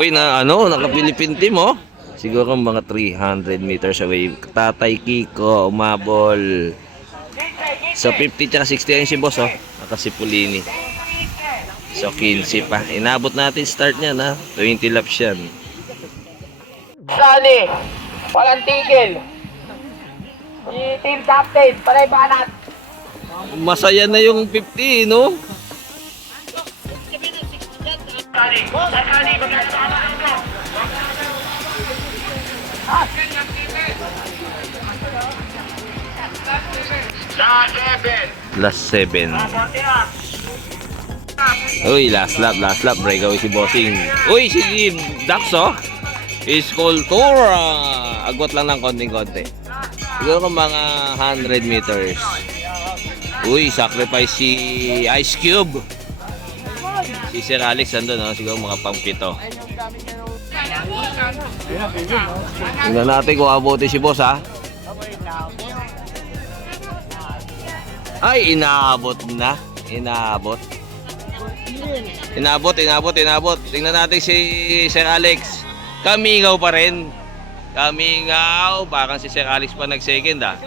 Uy na ano, naka-Philippine team oh. Siguro mga 300 meters away. Tatay Kiko, umabol. So 50 tsaka 60 ayun si boss oh. Nakasipulini. So 15 pa. Inabot natin start niya na. 20 laps yan. Sali, walang tigil. Si team captain, panay banat. Masaya na yung 50 no? Sali, Last 7. Uy, last lap, breakaway si Bossing. Uy, si Dax oh. Iskultura. Agwat lang ng konting-konti. Siguro mga 100 meters. Uy, sacrifice si Ice Cube. Si Sir Alex andun oh. Siguro mga pang-pito. Tingnan natin kung abuti si boss ha. Ay, inaabot na. Inaabot. Tingnan natin si Sir Alex. Kamingaw pa rin. Kamingaw. Parang si Sir Alex pa nag-second ah.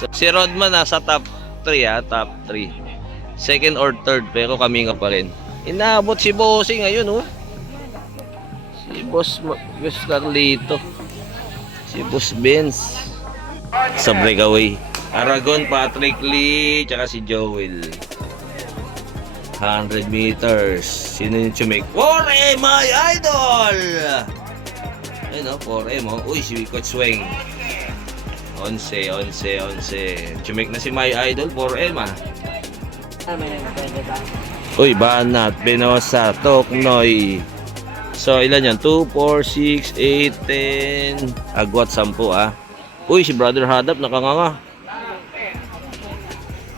So, si Rodman nasa top 3 ah. Top 3. Second or third. Pero kamingaw pa rin. Inaabot si Bossing ngayon oh. Si Boss Carlito. Si Boss Benz. Sa breakaway. Aragon, Patrick Lee, tsaka si Joel. 100 meters. Sino yung chumik? 4M, my idol! Ayun o, 4M o. Uy, si Coach Sweng. 11. Chumik na si my idol, 4M ah. Uy, Banat, Benosa, Toknoy. So, ilan yan? 2, 4, 6, 8, 10. Agwat, 10 ah. Uy, si Brother Hadap, nakanganga.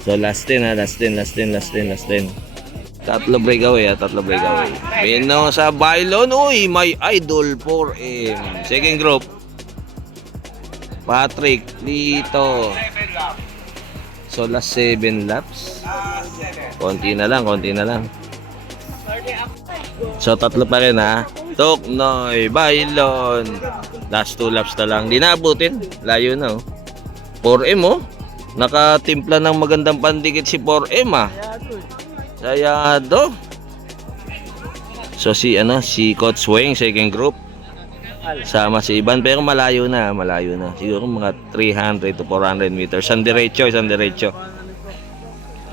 So last 10 ha, last 10. Tatlo breakaway ha, Benosa, Bailon, uy, my idol 4M. Second group. Patrick, Lito. So last 7 laps. Konti na lang. So tatlo pa rin ha. Toknoy, Bailon. Last 2 laps na lang. Di naabutin. Layo na oh. 4M oh. Nakatimpla ng magandang pandikit si 4M ah. Sayado. So si Coach Sweng second group. Sama si Iban pero malayo na. Siguro mga 300 to 400 meters. Isang diretso.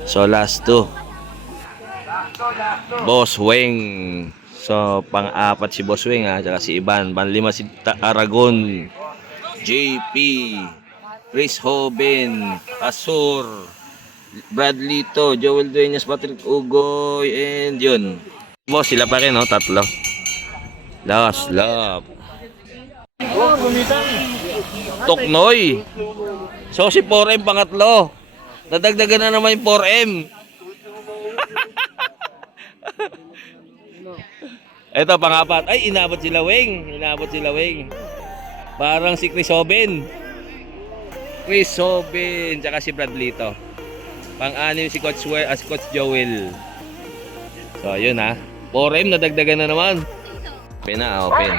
So last 2. Boss Weng. So pang-apat si Boss Weng ah, saka si Iban. Pang-5 si Aragon. JP. Chris Hoben, Asur, Bradley to, Joel Dueñas, Patrick Ugoy, and yun. Boss, sila pa rin, no? Tatlo. Last lap. Toknoy. So, si 4M pangatlo. Nadagdagan na naman yung 4M. Ito, pangapat. Ay, inabot sila Weng. Parang si Chris Hoben. Tsaka si Bradley to. Pang-anim si Coach Joel. So, yun ha. 4M, nadagdagan na naman. Open.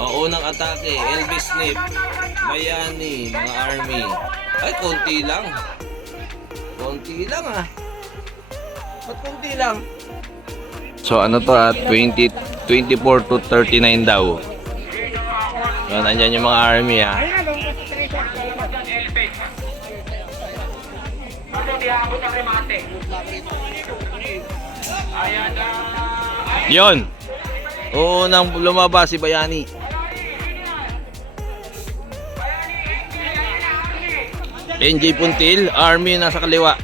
O, unang atake, Elvis Snip, Bayani, mga Army. Ay, konti lang ah. Ba't konti lang? So, ano to at 24 to 39 daw. So, nandyan yung mga Army ha. Yon. Unang lumabas si Bayani. NJ Puntil, Army nasa kaliwa.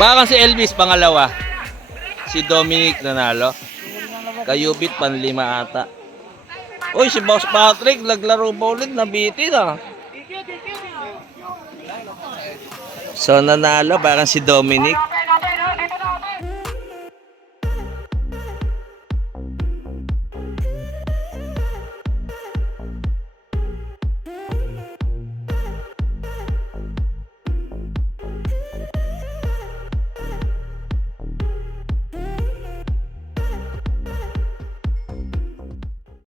Parang si Elvis pangalawa. Si Dominic nanalo. Kayubit panlima ata. Uy, si Boss Patrick naglaro pa ulit, nabitin ah. So nanalo parang si Dominic.